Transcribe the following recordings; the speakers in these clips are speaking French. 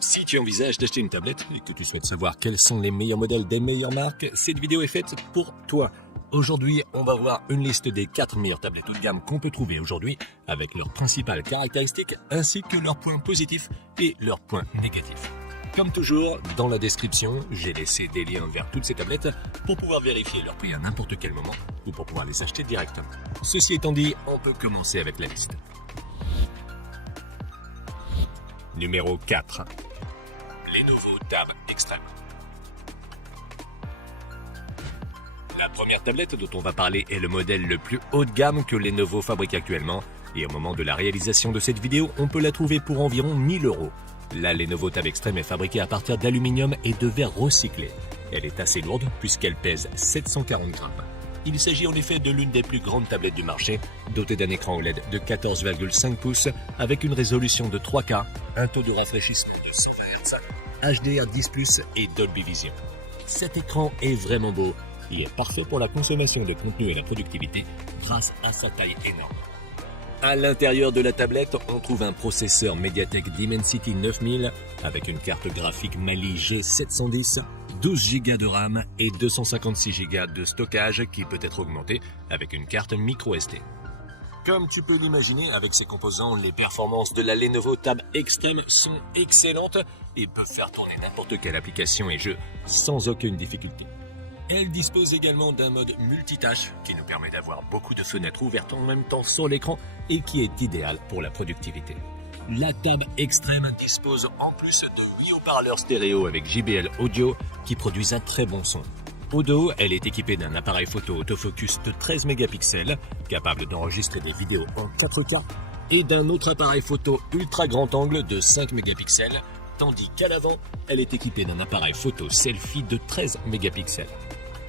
Si tu envisages d'acheter une tablette et que tu souhaites savoir quels sont les meilleurs modèles des meilleures marques, cette vidéo est faite pour toi. Aujourd'hui, on va voir une liste des 4 meilleures tablettes haut de gamme qu'on peut trouver aujourd'hui, avec leurs principales caractéristiques ainsi que leurs points positifs et leurs points négatifs. Comme toujours, dans la description, j'ai laissé des liens vers toutes ces tablettes pour pouvoir vérifier leur prix à n'importe quel moment ou pour pouvoir les acheter directement. Ceci étant dit, on peut commencer avec la liste. Numéro 4. Lenovo Tab Extreme. La première tablette dont on va parler est le modèle le plus haut de gamme que Lenovo fabrique actuellement, et au moment de la réalisation de cette vidéo, on peut la trouver pour environ 1000 €. La Lenovo Tab Extreme est fabriquée à partir d'aluminium et de verre recyclé. Elle est assez lourde puisqu'elle pèse 740 grammes. Il s'agit en effet de l'une des plus grandes tablettes du marché, dotée d'un écran OLED de 14,5 pouces avec une résolution de 3K, un taux de rafraîchissement de 120 Hz, HDR10+, et Dolby Vision. Cet écran est vraiment beau. Il est parfait pour la consommation de contenu et la productivité grâce à sa taille énorme. À l'intérieur de la tablette, on trouve un processeur MediaTek Dimensity 9000 avec une carte graphique Mali G710, 12 Go de RAM et 256 Go de stockage qui peut être augmenté avec une carte microSD. Comme tu peux l'imaginer, avec ces composants, les performances de la Lenovo Tab Extreme sont excellentes et peuvent faire tourner n'importe quelle application et jeu sans aucune difficulté. Elle dispose également d'un mode multitâche qui nous permet d'avoir beaucoup de fenêtres ouvertes en même temps sur l'écran et qui est idéal pour la productivité. La Tab Extreme dispose en plus de 8 haut-parleurs stéréo avec JBL Audio qui produisent un très bon son. Au dos, elle est équipée d'un appareil photo autofocus de 13 mégapixels capable d'enregistrer des vidéos en 4K et d'un autre appareil photo ultra grand angle de 5 mégapixels, tandis qu'à l'avant, elle est équipée d'un appareil photo selfie de 13 mégapixels.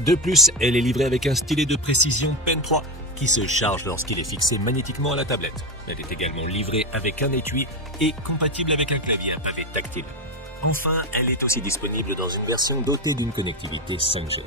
De plus, elle est livrée avec un stylet de précision Pen 3 qui se charge lorsqu'il est fixé magnétiquement à la tablette. Elle est également livrée avec un étui et compatible avec un clavier à pavé tactile. Enfin, elle est aussi disponible dans une version dotée d'une connectivité 5G.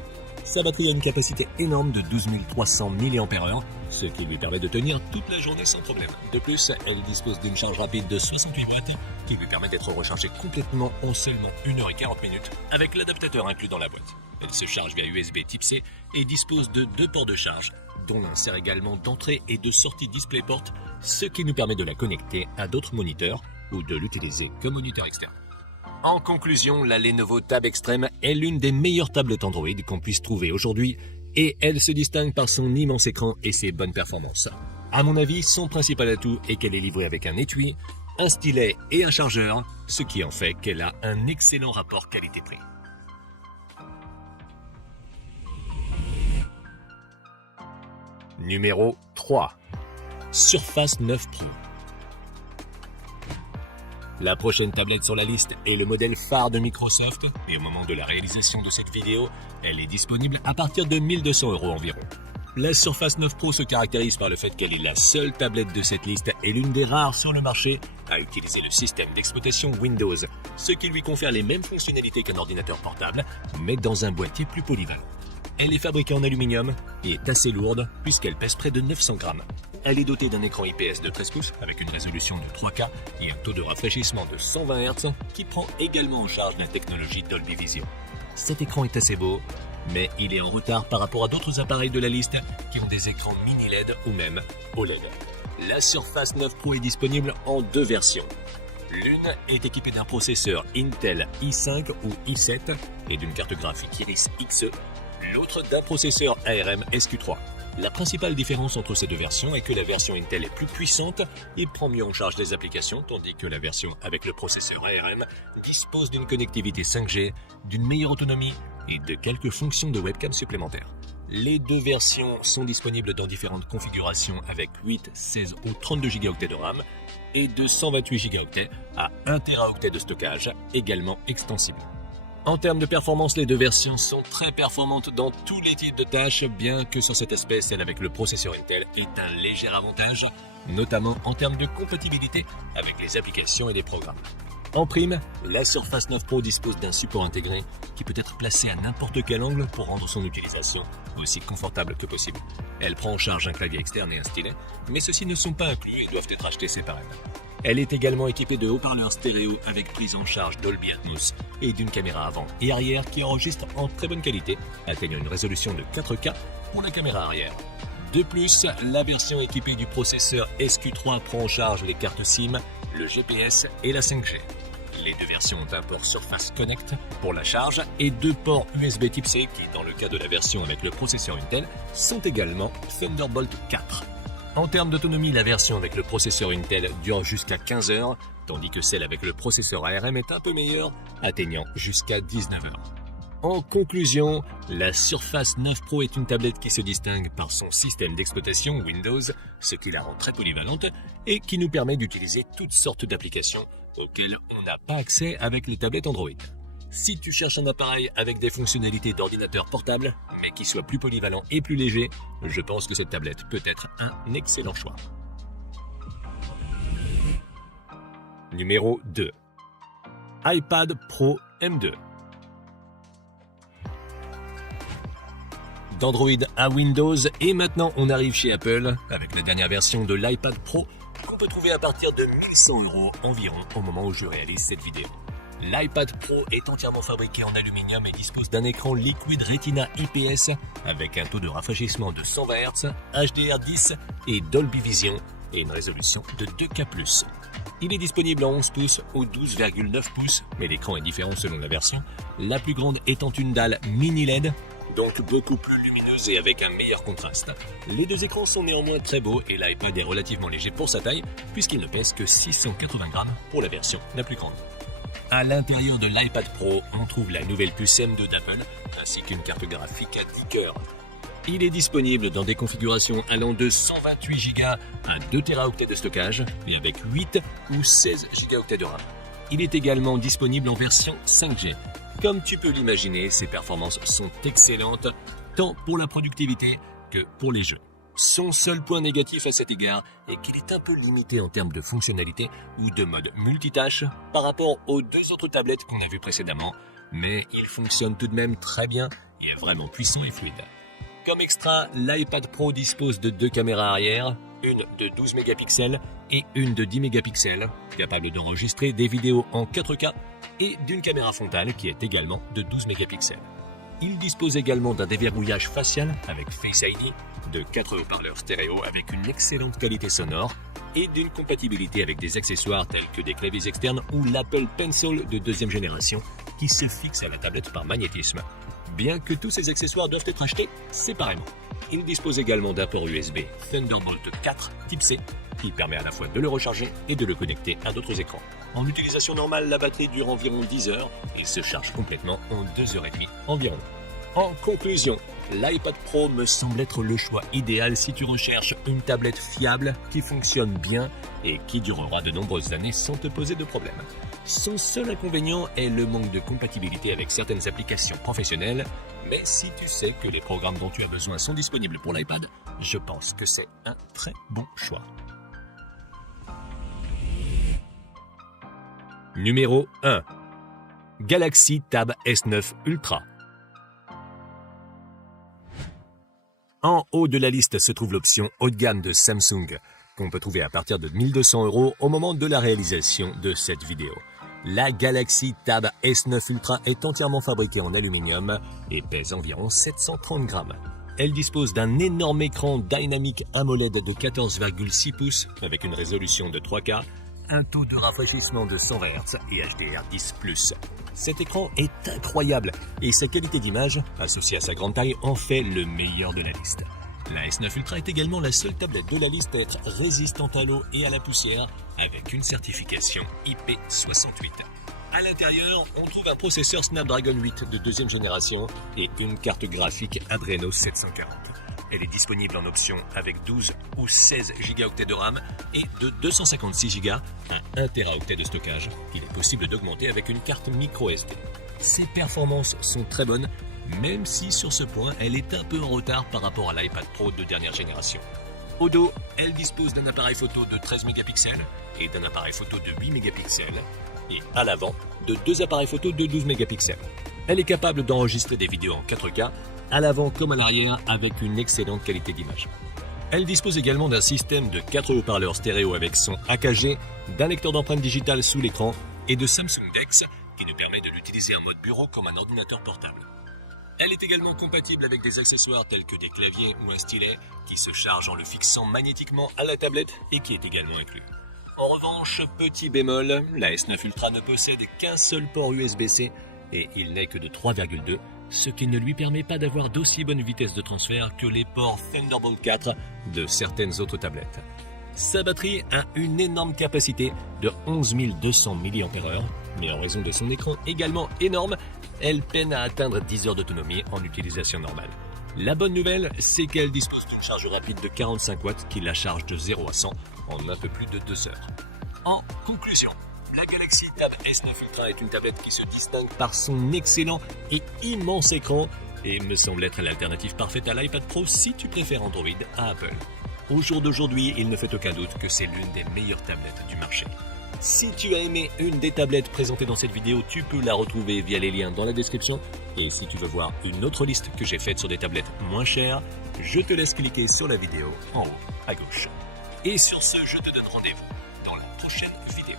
Sa batterie a une capacité énorme de 12 300 mAh, ce qui lui permet de tenir toute la journée sans problème. De plus, elle dispose d'une charge rapide de 68 watts qui lui permet d'être rechargée complètement en seulement 1h40 avec l'adaptateur inclus dans la boîte. Elle se charge via USB Type-C et dispose de 2 ports de charge, dont l'un sert également d'entrée et de sortie DisplayPort, ce qui nous permet de la connecter à d'autres moniteurs ou de l'utiliser comme moniteur externe. En conclusion, la Lenovo Tab Extreme est l'une des meilleures tablettes Android qu'on puisse trouver aujourd'hui et elle se distingue par son immense écran et ses bonnes performances. À mon avis, son principal atout est qu'elle est livrée avec un étui, un stylet et un chargeur, ce qui en fait qu'elle a un excellent rapport qualité-prix. Numéro 3. Surface 9 Pro. La prochaine tablette sur la liste est le modèle phare de Microsoft et au moment de la réalisation de cette vidéo, elle est disponible à partir de 1200 € environ. La Surface 9 Pro se caractérise par le fait qu'elle est la seule tablette de cette liste et l'une des rares sur le marché à utiliser le système d'exploitation Windows, ce qui lui confère les mêmes fonctionnalités qu'un ordinateur portable, mais dans un boîtier plus polyvalent. Elle est fabriquée en aluminium et est assez lourde puisqu'elle pèse près de 900 grammes. Elle est dotée d'un écran IPS de 13 pouces avec une résolution de 3K et un taux de rafraîchissement de 120 Hz qui prend également en charge la technologie Dolby Vision. Cet écran est assez beau, mais il est en retard par rapport à d'autres appareils de la liste qui ont des écrans mini LED ou même OLED. La Surface 9 Pro est disponible en 2 versions. L'une est équipée d'un processeur Intel i5 ou i7 et d'une carte graphique Iris Xe, l'autre d'un processeur ARM SQ3. La principale différence entre ces deux versions est que la version Intel est plus puissante et prend mieux en charge les applications, tandis que la version avec le processeur ARM dispose d'une connectivité 5G, d'une meilleure autonomie et de quelques fonctions de webcam supplémentaires. Les deux versions sont disponibles dans différentes configurations avec 8, 16 ou 32 Go de RAM et de 128 Go à 1 Teraoctet de stockage, également extensible. En termes de performance, les deux versions sont très performantes dans tous les types de tâches, bien que sur cet aspect, celle avec le processeur Intel est un léger avantage, notamment en termes de compatibilité avec les applications et les programmes. En prime, la Surface 9 Pro dispose d'un support intégré qui peut être placé à n'importe quel angle pour rendre son utilisation aussi confortable que possible. Elle prend en charge un clavier externe et un stylet, mais ceux-ci ne sont pas inclus et doivent être achetés séparément. Elle est également équipée de haut-parleurs stéréo avec prise en charge Dolby Atmos et d'une caméra avant et arrière qui enregistre en très bonne qualité, atteignant une résolution de 4K pour la caméra arrière. De plus, la version équipée du processeur SQ3 prend en charge les cartes SIM, le GPS et la 5G. Les deux versions ont un port Surface Connect pour la charge et deux ports USB Type-C qui, dans le cas de la version avec le processeur Intel, sont également Thunderbolt 4. En termes d'autonomie, la version avec le processeur Intel dure jusqu'à 15 heures, tandis que celle avec le processeur ARM est un peu meilleure, atteignant jusqu'à 19 heures. En conclusion, la Surface 9 Pro est une tablette qui se distingue par son système d'exploitation Windows, ce qui la rend très polyvalente et qui nous permet d'utiliser toutes sortes d'applications auxquelles on n'a pas accès avec les tablettes Android. Si tu cherches un appareil avec des fonctionnalités d'ordinateur portable, mais qui soit plus polyvalent et plus léger, je pense que cette tablette peut être un excellent choix. Numéro 2. iPad Pro M2. D'Android à Windows et maintenant on arrive chez Apple avec la dernière version de l'iPad Pro qu'on peut trouver à partir de 1100 € environ au moment où je réalise cette vidéo. L'iPad Pro est entièrement fabriqué en aluminium et dispose d'un écran Liquid Retina IPS avec un taux de rafraîchissement de 120 Hz, HDR10 et Dolby Vision et une résolution de 2K+. Il est disponible en 11 pouces ou 12,9 pouces, mais l'écran est différent selon la version, la plus grande étant une dalle mini LED, donc beaucoup plus lumineuse et avec un meilleur contraste. Les deux écrans sont néanmoins très beaux et l'iPad est relativement léger pour sa taille, puisqu'il ne pèse que 680 grammes pour la version la plus grande. À l'intérieur de l'iPad Pro, on trouve la nouvelle puce M2 d'Apple, ainsi qu'une carte graphique à 10 cœurs. Il est disponible dans des configurations allant de 128 Go à 2 Teraoctets de stockage, et avec 8 ou 16 Go de RAM. Il est également disponible en version 5G. Comme tu peux l'imaginer, ses performances sont excellentes, tant pour la productivité que pour les jeux. Son seul point négatif à cet égard est qu'il est un peu limité en termes de fonctionnalité ou de mode multitâche par rapport aux deux autres tablettes qu'on a vues précédemment, mais il fonctionne tout de même très bien et est vraiment puissant et fluide. Comme extra, l'iPad Pro dispose de deux caméras arrière, une de 12 mégapixels et une de 10 mégapixels, capable d'enregistrer des vidéos en 4K, et d'une caméra frontale qui est également de 12 mégapixels. Il dispose également d'un déverrouillage facial avec Face ID, de 4 haut-parleurs stéréo avec une excellente qualité sonore et d'une compatibilité avec des accessoires tels que des claviers externes ou l'Apple Pencil de deuxième génération qui se fixe à la tablette par magnétisme. Bien que tous ces accessoires doivent être achetés séparément. Il dispose également d'un port USB Thunderbolt 4 Type C qui permet à la fois de le recharger et de le connecter à d'autres écrans. En utilisation normale, la batterie dure environ 10 heures et se charge complètement en 2h30 environ. En conclusion, l'iPad Pro me semble être le choix idéal si tu recherches une tablette fiable qui fonctionne bien et qui durera de nombreuses années sans te poser de problème. Son seul inconvénient est le manque de compatibilité avec certaines applications professionnelles, mais si tu sais que les programmes dont tu as besoin sont disponibles pour l'iPad, je pense que c'est un très bon choix. Numéro 1. Galaxy Tab S9 Ultra. En haut de la liste se trouve l'option haut de gamme de Samsung, qu'on peut trouver à partir de 1200 € au moment de la réalisation de cette vidéo. La Galaxy Tab S9 Ultra est entièrement fabriquée en aluminium et pèse environ 730 grammes. Elle dispose d'un énorme écran Dynamic AMOLED de 14,6 pouces avec une résolution de 3K, un taux de rafraîchissement de 120 Hz et HDR10+. Cet écran est incroyable et sa qualité d'image, associée à sa grande taille, en fait le meilleur de la liste. La S9 Ultra est également la seule tablette de la liste à être résistante à l'eau et à la poussière avec une certification IP68. À l'intérieur, on trouve un processeur Snapdragon 8 de deuxième génération et une carte graphique Adreno 740. Elle est disponible en option avec 12 ou 16 Go de RAM et de 256 Go à 1 Teraoctet de stockage qu'il est possible d'augmenter avec une carte microSD. Ses performances sont très bonnes, même si sur ce point, elle est un peu en retard par rapport à l'iPad Pro de dernière génération. Au dos, elle dispose d'un appareil photo de 13 mégapixels et d'un appareil photo de 8 mégapixels et à l'avant, de deux appareils photo de 12 mégapixels. Elle est capable d'enregistrer des vidéos en 4K à l'avant comme à l'arrière avec une excellente qualité d'image. Elle dispose également d'un système de 4 haut-parleurs stéréo avec son AKG, d'un lecteur d'empreintes digitales sous l'écran et de Samsung DeX qui nous permet de l'utiliser en mode bureau comme un ordinateur portable. Elle est également compatible avec des accessoires tels que des claviers ou un stylet qui se charge en le fixant magnétiquement à la tablette et qui est également inclus. En revanche, petit bémol, la S9 Ultra ne possède qu'un seul port USB-C et il n'est que de 3,2, ce qui ne lui permet pas d'avoir d'aussi bonne vitesse de transfert que les ports Thunderbolt 4 de certaines autres tablettes. Sa batterie a une énorme capacité de 11 200 mAh, mais en raison de son écran également énorme, elle peine à atteindre 10 heures d'autonomie en utilisation normale. La bonne nouvelle, c'est qu'elle dispose d'une charge rapide de 45 watts qui la charge de 0 à 100 en un peu plus de 2 heures. En conclusion, la Galaxy Tab S9 Ultra est une tablette qui se distingue par son excellent et immense écran et me semble être l'alternative parfaite à l'iPad Pro si tu préfères Android à Apple. Au jour d'aujourd'hui, il ne fait aucun doute que c'est l'une des meilleures tablettes du marché. Si tu as aimé une des tablettes présentées dans cette vidéo, tu peux la retrouver via les liens dans la description. Et si tu veux voir une autre liste que j'ai faite sur des tablettes moins chères, je te laisse cliquer sur la vidéo en haut à gauche. Et sur ce, je te donne rendez-vous dans la prochaine vidéo.